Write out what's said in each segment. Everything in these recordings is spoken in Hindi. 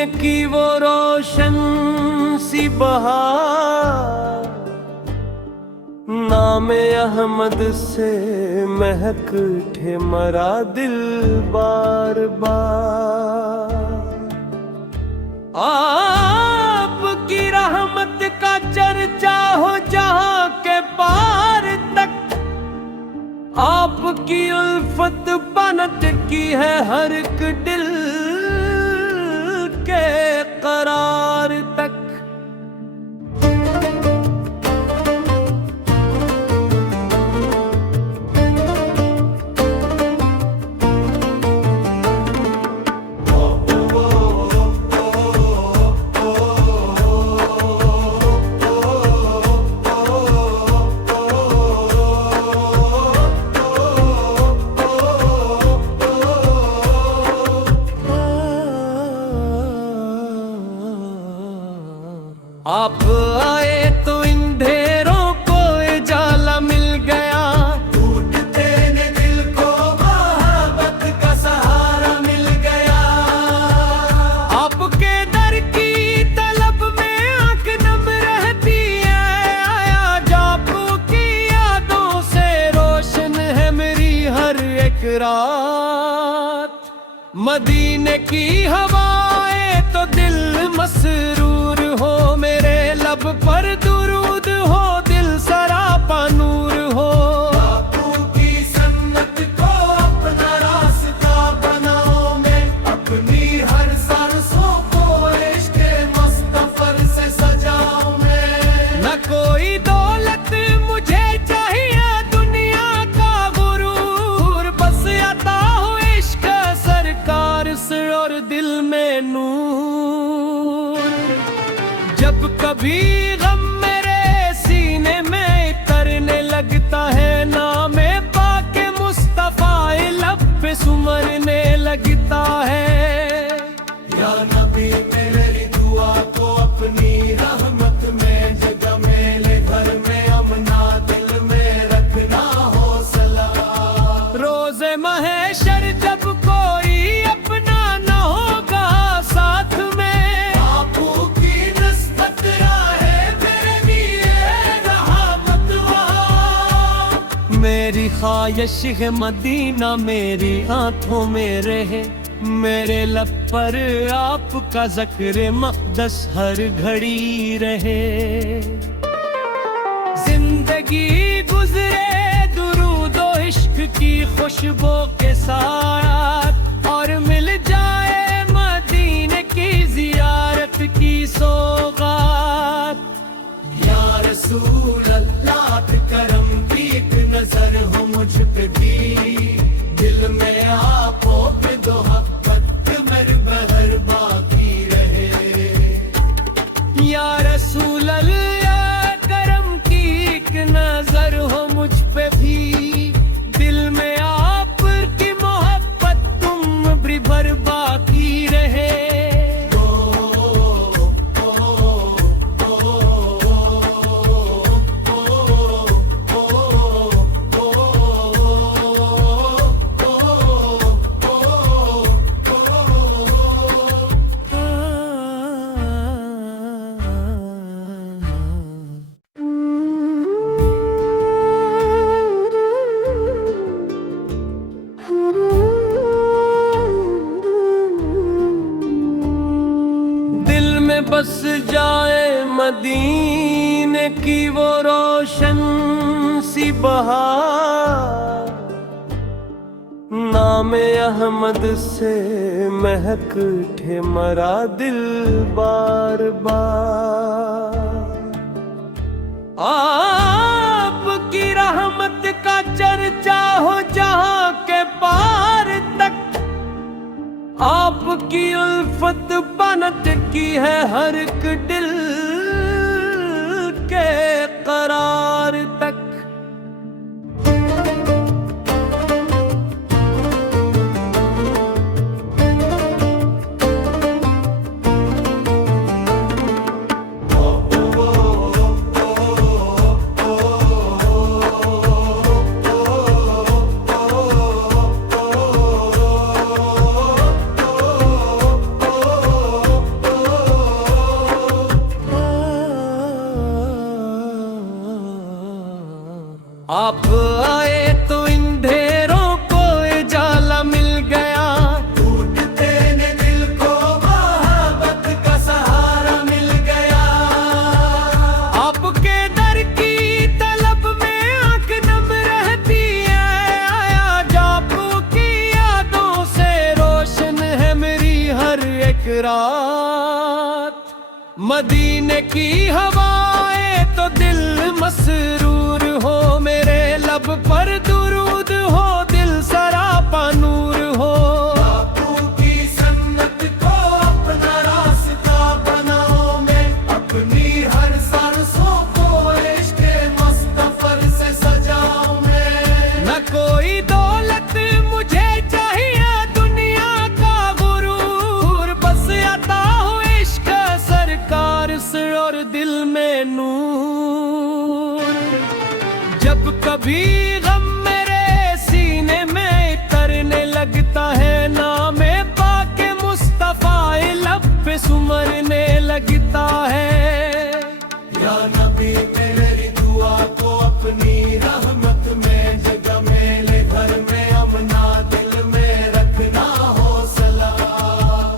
मदीने की वो रोशन सी बहार, नामे अहमद से महक उठे मरा दिल बार बार। आपकी रहमत का चर्चा हो जहां के पार तक, आपकी उल्फत बनत की है हर एक दिल के करार तक। आप आए तो इन ढेरों को उजाला मिल गया, टूटते ने दिल को मोहब्बत का सहारा मिल गया। आपके दर की तलब में आंख नम रहती है, आया जापू की यादों से रोशन है मेरी हर एक रात। मदीने की हवाएं तो दिल मसरूर हो, मेरे लब पर दुरूद हो, दिल सरापा नूर हो। बापू की सन्नत को अपना रास्ता बनाओ, मैं अपनी हर सरसों को इश्क़े मुस्तफ़र से सजाऊं मैं। न कोई दौलत मुझे चाहिए दुनिया का गुरूर, बस अता हो इश्क़ सरकार से और दिल में नूर। जब कभी गम मेरे सीने में तरने लगता है, नामे पाके मुस्तफा लब पे सुमरने लगता है। या नबी मेरी दुआ को अपनी रहमत में जगह मेरे घर में अमना दिल में रखना हौसला। रोज़े महशर जब कोई अपना न होगा साथ में, बापू की नस्बत राहे मेरे लिए रहा मतवा। मेरी ख्वाहिश है मदीना मेरी आंखों में रहे, मेरे लब पर आपका ज़िक्र मक़दस हर घड़ी रहे। जिंदगी गुजरे दुरूदो इश्क की खुशबू के साथ, और मिल जाए मदीने की ज़ियारत की सौगात। या रसूल अल्लाह करम की एक नजर हो मुझ पे भी, दिल में आपो पे मोहब्बत मेरे बहर बाकी रहे। या रसूल अल्लाह करम की एक नजर हो मुझ पे भी, दिल में आपकी मोहब्बत तुम भी भर बाकी रहे। बस जाए मदीने की वो रोशन सी बहार, नामे अहमद से महक उठे मरा दिल बार बार। आपकी रहमत का चर्चा हो जहां के पार तक, आपकी उल्फत बनत की है हर एक दिल के करार तक। मदीने की हवाएं तो दिल मसरूर हो, मेरे लब पर दुरूद हो, दिल सरापा नूर हो। बापू की सन्नत को अपना रास्ता बनाओ, मैं अपनी हर सरसों को इश्क़े मुस्तफ़र से सजाऊं मैं। न कोई दौलत मुझे चाहिए दुनिया का गुरूर, बस अता हो इश्क़ सरकार से और दिल में नूर। जब कभी गम मेरे सीने में तरने लगता है, नामे पाके मुस्तफ़ा लब पे सुमरने लगता है। या नबी मेरी दुआ को अपनी रहमत में जगह मेरे घर में अमना दिल में रखना हौसला।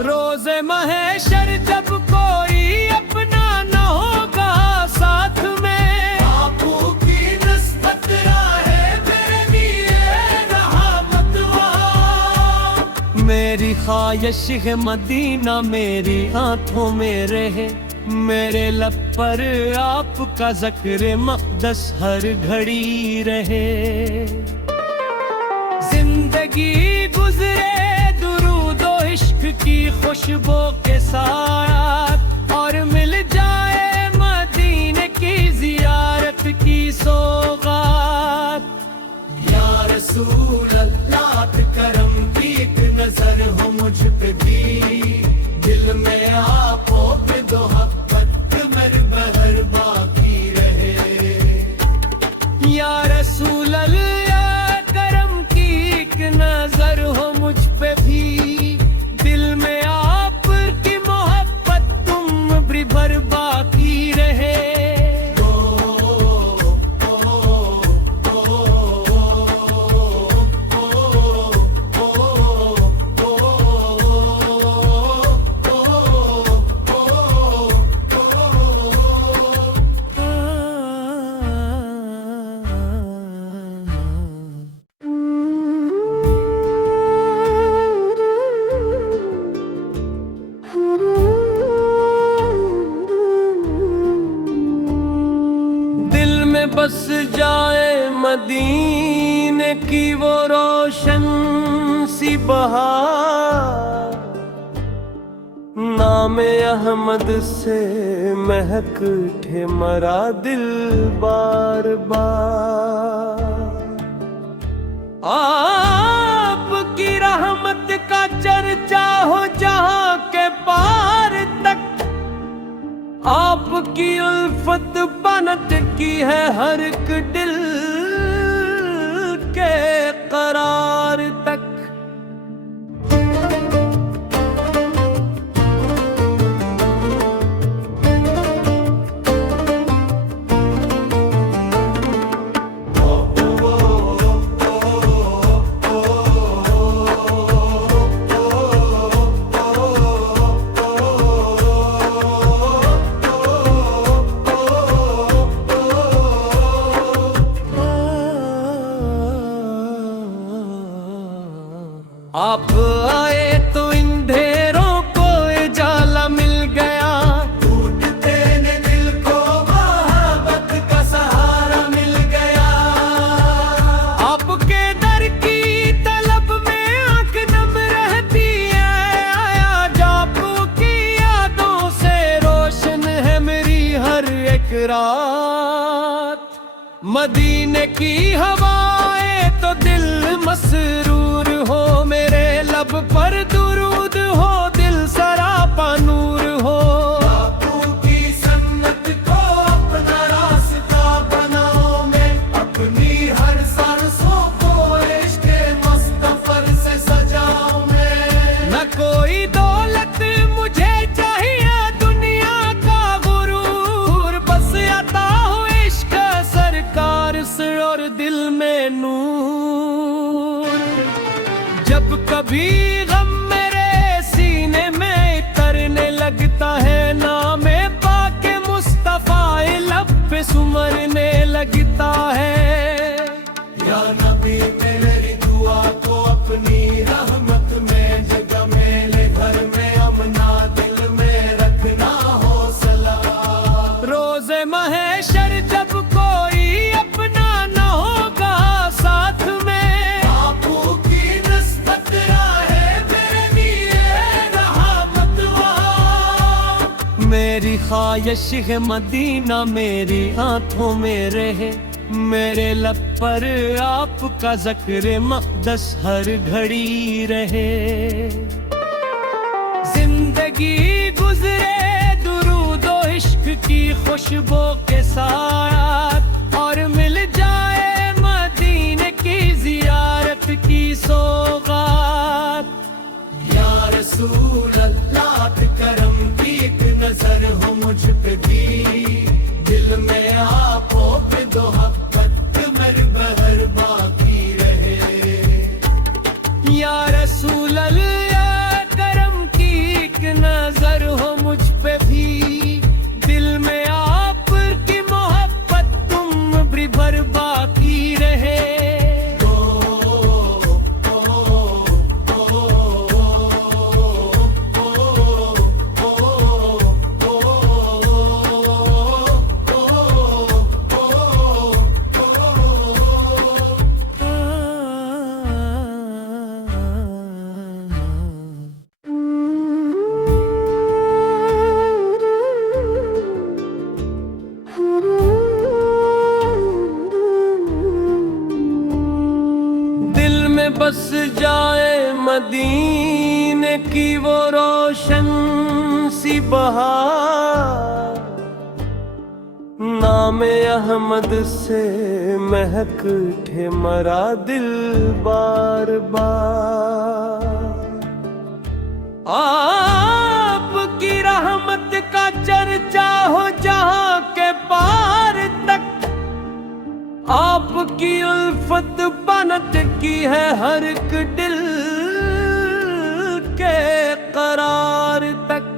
रोज़े महशर जब कोई अपना न होगा साथ में, बापू की नस्बत राहे मेरे लिए रहमत वहाँ। मेरी ख्वाहिश है मदीना मेरी आंखों में रहे, मेरे लब पर आपका ज़िक्र मक़दस हर घड़ी रहे। जिंदगी गुजरे दुरूदो इश्क की खुशबू के साथ, और मिल जाए मदीने की ज़ियारत की सौगात। या रसूल अल्लाह करम की एक नजर हो मुझ पे भी, दिल में आपो पे दो मर बहर बाकी रहे। या रसूल अल्लाह करम की एक नजर हो मुझ पे भी, दिल में आपकी मोहब्बत तुम भी भर बाकी रहे। बस जाए मदीने की वो रोशन सी बहार, नामे अहमद से महक उठे मरा दिल बार बार। आपकी रहमत का चर्चा हो जहां के पार तक, आपकी उल्फत बनत की है हर एक दिल के करार तक। आप आए तो इन ढेरों को उजाला मिल गया, टूटते ने दिल को मोहब्बत का सहारा मिल गया। आपके दर की तलब में आंख नम रहती है, आया जापू की यादों से रोशन है मेरी हर एक रात। मदीने की हवाएं तो दिल मसरूर हो, मेरे लब पर दुरूद हो, दिल सरापा नूर हो। बापू की सन्नत को अपना रास्ता बनाओ, मैं अपनी हर सरसों को इश्क़े मुस्तफ़र से सजाऊं मैं। न कोई दौलत मुझे चाहिए दुनिया का गुरूर, बस अता हो इश्क़ सरकार से और दिल में नूर। मेरी ख्वाहिश है मदीना मेरी आंखों में रहे, मेरे लब पर आपका ज़िक्र मक़दस हर घड़ी रहे। जिंदगी गुजरे दुरूदो इश्क की खुशबू के साथ, और मिल जाए मदीने की ज़ियारत की सौगात। या रसूल अल्लाह करम की एक नजर हो मुझ पे भी, दिल में आपो पे दो हक़्क़त मेरे बहर बाकी रहे। या रसूल अल्लाह करम की एक नजर हो मुझ पे भी, दिल में आपकी मोहब्बत तुम भी भर बाकी रहे। बस जाए मदीने की वो रोशन सी बहार, नाम अहमद से महक उठे मरा दिल बार बार। आपकी रहमत का चर्चा हो जहां के पार तक, आपकी उल्फत बनत की है हर एक दिल के करार तक।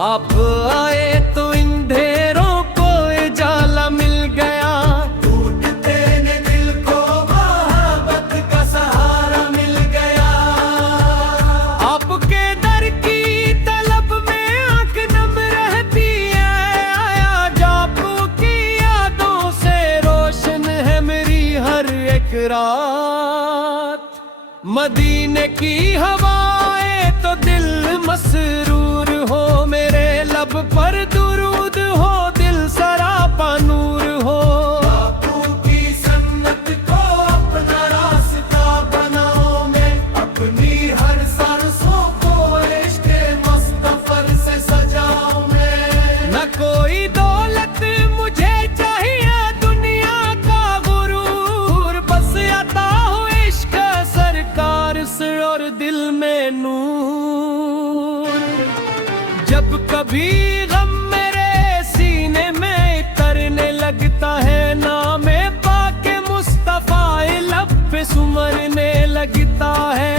आप आए तो अंधेरों को उजाला मिल गया, टूटते ने दिल को मोहब्बत का सहारा मिल गया। आपके दर की तलब में आंख नम रहती है, आया जापू की यादों से रोशन है मेरी हर एक रात। मदीने की हवाएं तो दिल मसरूर हो, मेरे लब पर दुरूद हो, दिल सरापा नूर हो। बापू की सन्नत को अपना रास्ता बनाओ, मैं अपनी हर सांसों को इश्क़े मुस्तफ़ा से सजाऊं मैं। न कोई दौलत मुझे चाहिए दुनिया का गुरूर, बस अता हो इश्क़ सरकार से और दिल में नूर। जब कभी गम मेरे सीने में तरने लगता है, नामे पाके मुस्तफा लब पे सुमरने लगता है।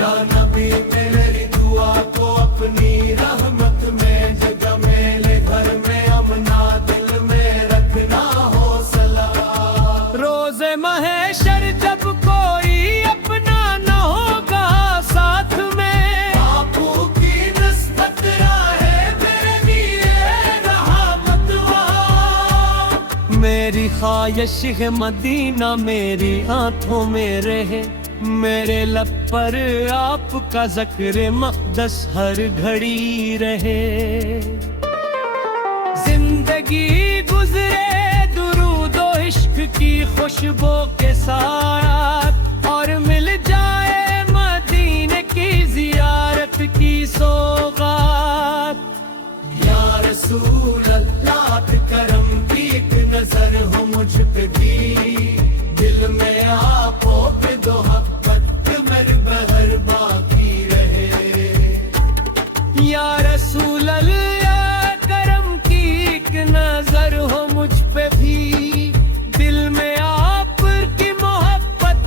या नबी मेरी दुआ को अपनी रहमत में जगह मेरे घर में अमना दिल में रखना हौसला। रोज़े महशर जब कोई अपना न होगा साथ में, बापू की नस्बत राहे मेरे लिए रहमत वहाँ। मेरी ख्वाहिश है मदीना मेरी आंखों में रहे, मेरे लब पर आपका ज़िक्र मक़दस हर घड़ी रहे। जिंदगी गुजरे दुरूदो इश्क की खुशबू के साथ, और मिल जाए मदीने की ज़ियारत की सौगात। या रसूल अल्लाह करम की एक नजर हो मुझ पे भी, दिल में आपो पे दो हक़्क़त मेरे बहर बाकी रहे। या रसूल अल्लाह करम की एक नजर हो मुझ पे भी, दिल में आपकी मोहब्बत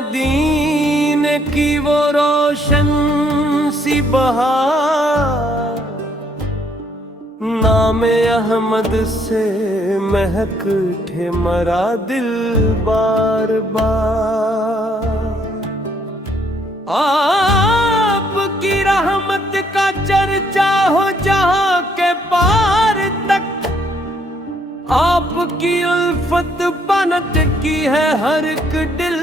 मदीने की वो रोशन सी बहार, नामे अहमद से महक उठे मरा दिल बार बार। आपकी रहमत का चर्चा हो जहां के पार तक, आपकी उल्फत बनत की है हर एक दिल